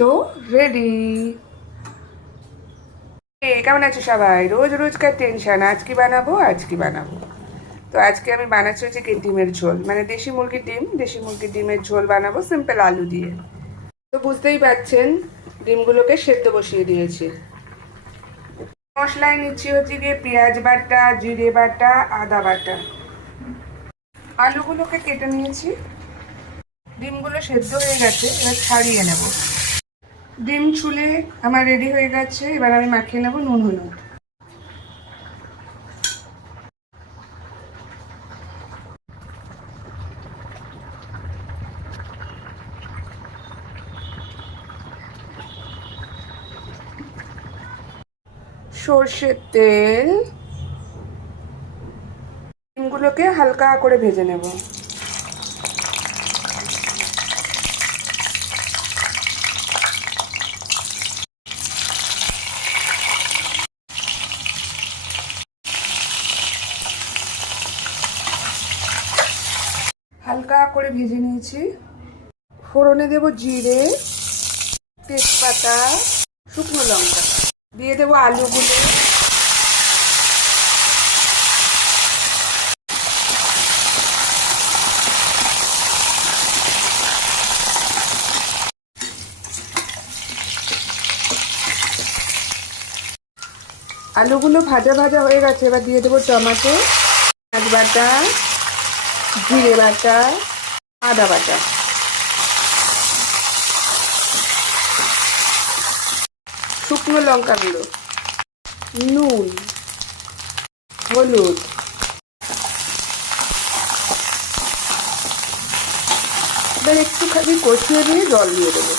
তো রেডি। কেমন আছো সবাই? রোজ রোজকার টেনশন, আজ কি বানাবো আজ কি বানাবো। তো আজকে আমি বানাচ্ছি হচ্ছে কি ডিমের ঝোল, মানে দেশি মুরগির ডিমের ঝোল বানাবো সিম্পল আলু দিয়ে। তো বুঝতেই পারছেন, ডিমগুলোকে সেদ্ধ বসিয়ে দিয়েছি। মশলায় নিচ্ছি হচ্ছে গিয়ে পেঁয়াজ বাটা, জিরে বাটা, আদা বাটা। আলুগুলোকে কেটে নিয়েছি। ডিমগুলো সেদ্ধ হয়ে গেছে, এবার ছাড়িয়ে নেব। ডিম ছুলে আমার রেডি হয়ে গেছে, এবার আমি মাখিয়ে নেব নুন হলুদ। সর্ষের তেল, ডিমগুলোকে হালকা করে ভেজে নেব। হালকা করে ভেজে নিয়েছি। ফোড়নে দেব জিরে, তেজপাতা, শুকনো লঙ্কা, দিয়ে দেবো আলুগুলো। আলুগুলো ভাজা ভাজা হয়ে গেছে, এবার দিয়ে দেবো টমেটো, পেঁয়াজ বাটা, জিরে বাটা, আদা বাটা, শুকনো লঙ্কা গুঁড়ো, নুন, হলুদ। এবার একটুখানি কষিয়ে দিয়ে জল দিয়ে দেবো।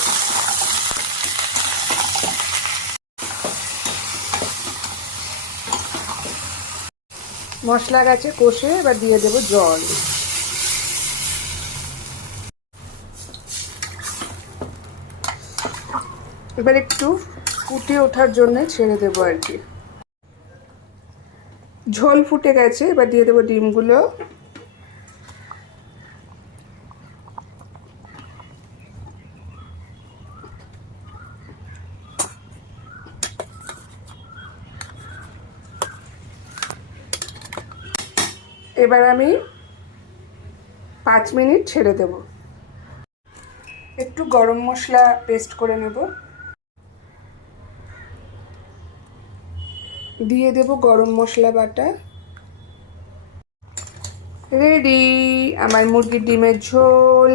মশলা গেছে কষে, এবার দিয়ে দেবো জল। এবার একটু ফুটে ওঠার জন্য ছেড়ে দেবো আর কি। ঝোল ফুটে গেছে, এবার দিয়ে দেবো ডিমগুলো। এবার আমি 5 মিনিট ছেড়ে দেব। একটু গরম মশলা পেস্ট করে নেব, দিয়ে দেব গরম মশলা বাটা। রেডি আমার মুরগির ডিমের ঝোল।